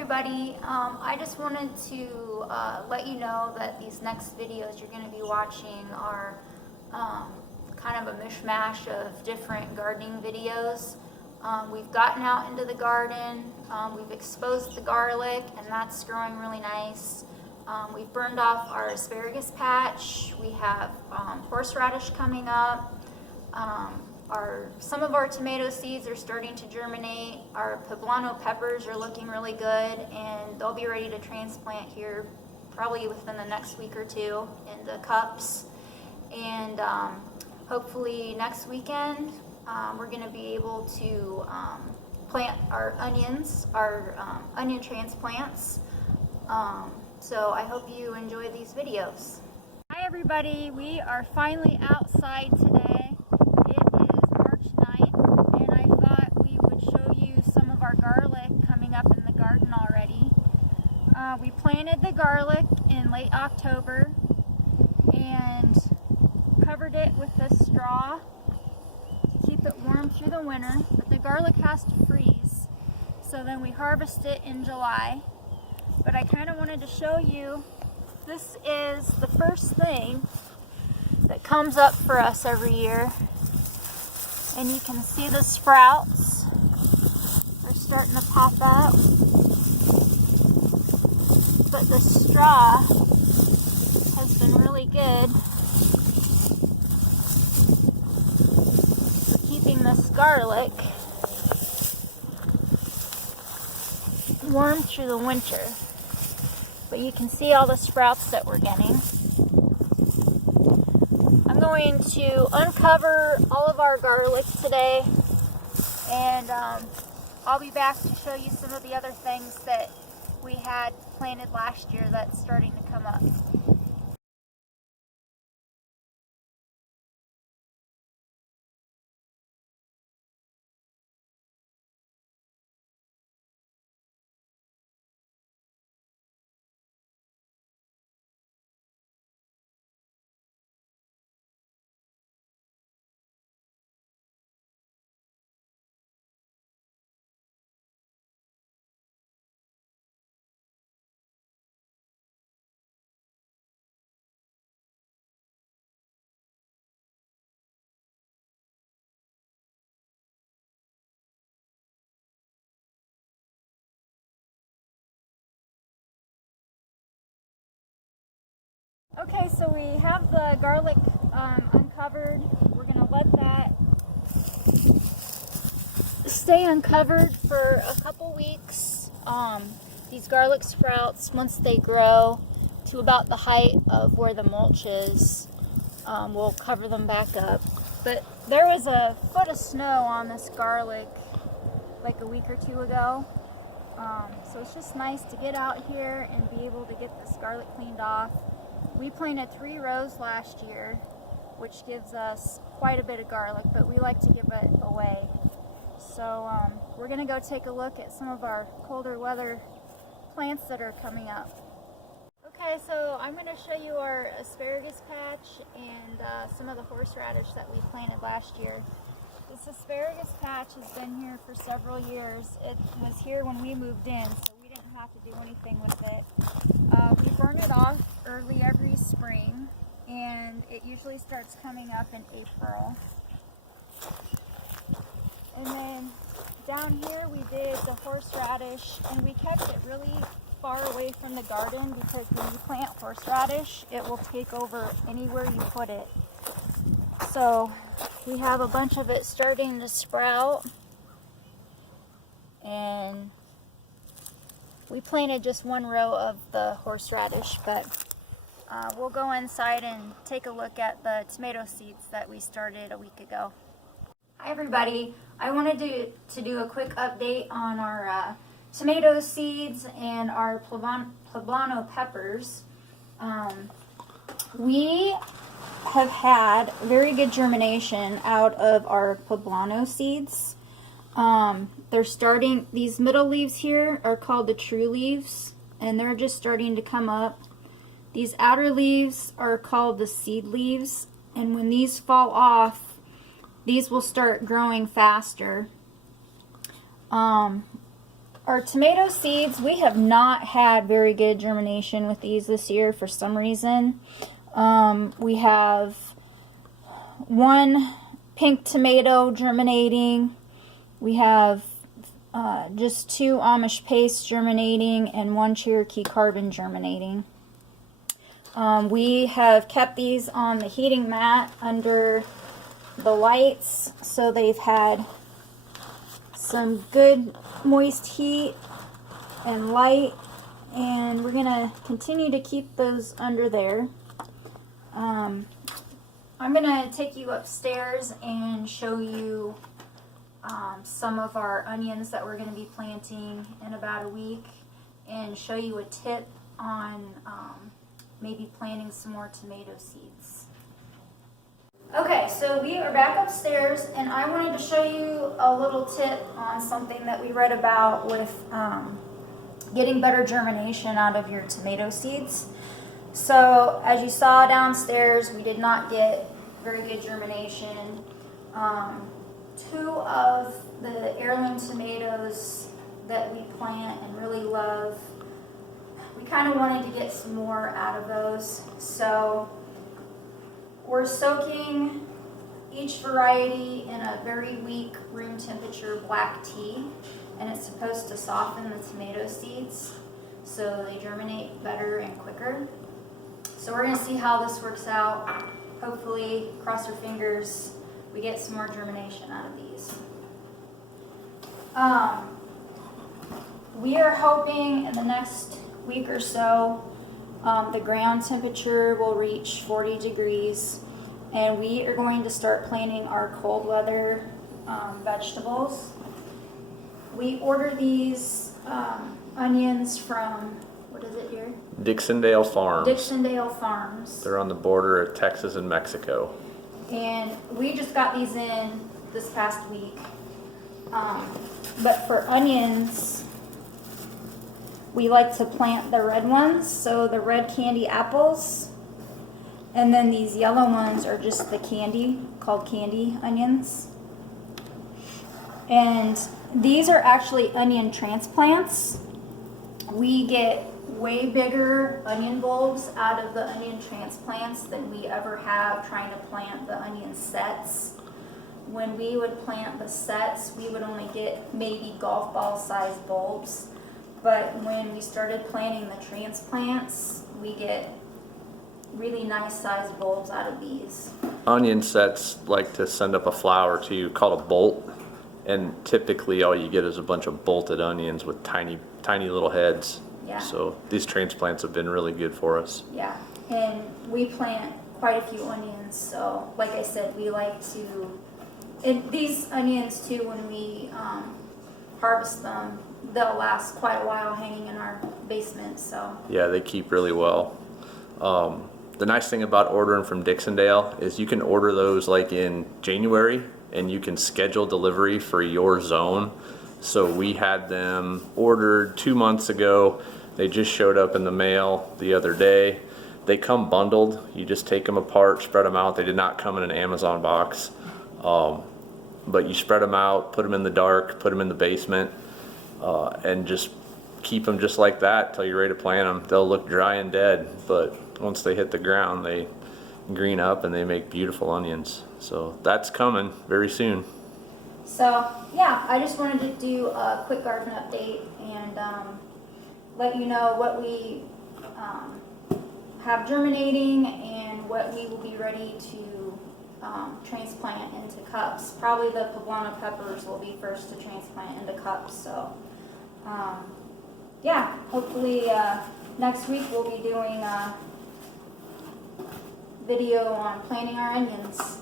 everybody. I just wanted to let you know that these next videos you're going to be watching are kind of a mishmash of different gardening videos. We've gotten out into the garden, we've exposed the garlic, and that's growing really nice. We've burned off our asparagus patch. We have horseradish coming up. Some of our tomato seeds are starting to germinate. Our poblano peppers are looking really good, and they'll be ready to transplant here probably within the next week or two into cups. And hopefully next weekend we're going to be able to plant our onions, our onion transplants. So I hope you enjoy these videos. Hi everybody, we are finally outside today. It is March 9th, and I thought we would show you some of our garlic coming up in the garden already. We planted the garlic in late October and covered it with this straw to keep it warm through the winter, but the garlic has to freeze, so then we harvest it in July. But I kind of wanted to show you, this is the first thing that comes up for us every year. And you can see the sprouts are starting to pop up. But the straw has been really good for keeping this garlic warm through the winter. But you can see all the sprouts that we're getting. I'm going to uncover all of our garlic today, and I'll be back to show you some of the other things that we had planted last year that's starting to come up. Okay, so we have the garlic uncovered. We're going to let that stay uncovered for a couple weeks. These garlic sprouts, once they grow to about the height of where the mulch is, we'll cover them back up. But there was a foot of snow on this garlic like a week or two ago. So it's just nice to get out here and be able to get this garlic cleaned off. We planted 3 rows last year, which gives us quite a bit of garlic, but we like to give it away. So we're going to go take a look at some of our colder weather plants that are coming up. Okay, so I'm going to show you our asparagus patch and some of the horseradish that we planted last year. This asparagus patch has been here for several years. It was here when we moved in, so we didn't have to do anything with it. We burn it off early every spring, and it usually starts coming up in April. And then down here we did the horseradish, and we kept it really far away from the garden because when you plant horseradish, it will take over anywhere you put it. So we have a bunch of it starting to sprout, and we planted just 1 row of the horseradish, but we'll go inside and take a look at the tomato seeds that we started a week ago. Hi everybody, I wanted to do a quick update on our tomato seeds and our poblano peppers. We have had very good germination out of our poblano seeds. They're starting, these middle leaves here are called the true leaves, and they're just starting to come up. These outer leaves are called the seed leaves, and when these fall off, these will start growing faster. our tomato seeds, we have not had very good germination with these this year for some reason. We have one pink tomato germinating. We have just 2 Amish paste germinating and 1 Cherokee carbon germinating. We have kept these on the heating mat under the lights, so they've had some good moist heat and light, and we're gonna continue to keep those under there. I'm gonna take you upstairs and show you some of our onions that we're gonna be planting in about a week, and show you a tip on maybe planting some more tomato seeds. Okay, so we are back upstairs, and I wanted to show you a little tip on something that we read about with getting better germination out of your tomato seeds. So as you saw downstairs, we did not get very good germination. 2 of the heirloom tomatoes that we plant and really love, we kind of wanted to get some more out of those. So we're soaking each variety in a very weak room temperature black tea, and it's supposed to soften the tomato seeds so they germinate better and quicker. So we're going to see how this works out. Hopefully, cross our fingers, we get some more germination out of these. We are hoping in the next week or so the ground temperature will reach 40 degrees, and we are going to start planting our cold weather vegetables. We order these onions from, what is it here? Dixondale Farms. Dixondale Farms. They're on the border of Texas and Mexico. And we just got these in this past week. But for onions, we like to plant the red ones, so the red candy apples. And then these yellow ones are just the candy, called candy onions. And these are actually onion transplants. We get way bigger onion bulbs out of the onion transplants than we ever have trying to plant the onion sets. When we would plant the sets, we would only get maybe golf ball sized bulbs. But when we started planting the transplants, we get really nice sized bulbs out of these. Onion sets like to send up a flower to you called a bolt, and typically all you get is a bunch of bolted onions with tiny little heads. Yeah. So these transplants have been really good for us. Yeah, and we plant quite a few onions, so like I said, we like to, and these onions too, when we harvest them, they'll last quite a while hanging in our basement, so. Yeah, they keep really well. The nice thing about ordering from Dixondale is you can order those like in January, and you can schedule delivery for your zone. So we had them ordered 2 months ago. They just showed up in the mail the other day. They come bundled. You just take them apart, spread them out. They did not come in an Amazon box. But you spread them out, put them in the dark, put them in the basement, and just keep them just like that till you're ready to plant them. They'll look dry and dead, but once they hit the ground, they green up and they make beautiful onions. So that's coming very soon. So yeah, I just wanted to do a quick garden update and let you know what we have germinating and what we will be ready to transplant into cups. Probably the poblano peppers will be first to transplant into cups. So yeah, hopefully next week we'll be doing a video on planting our onions.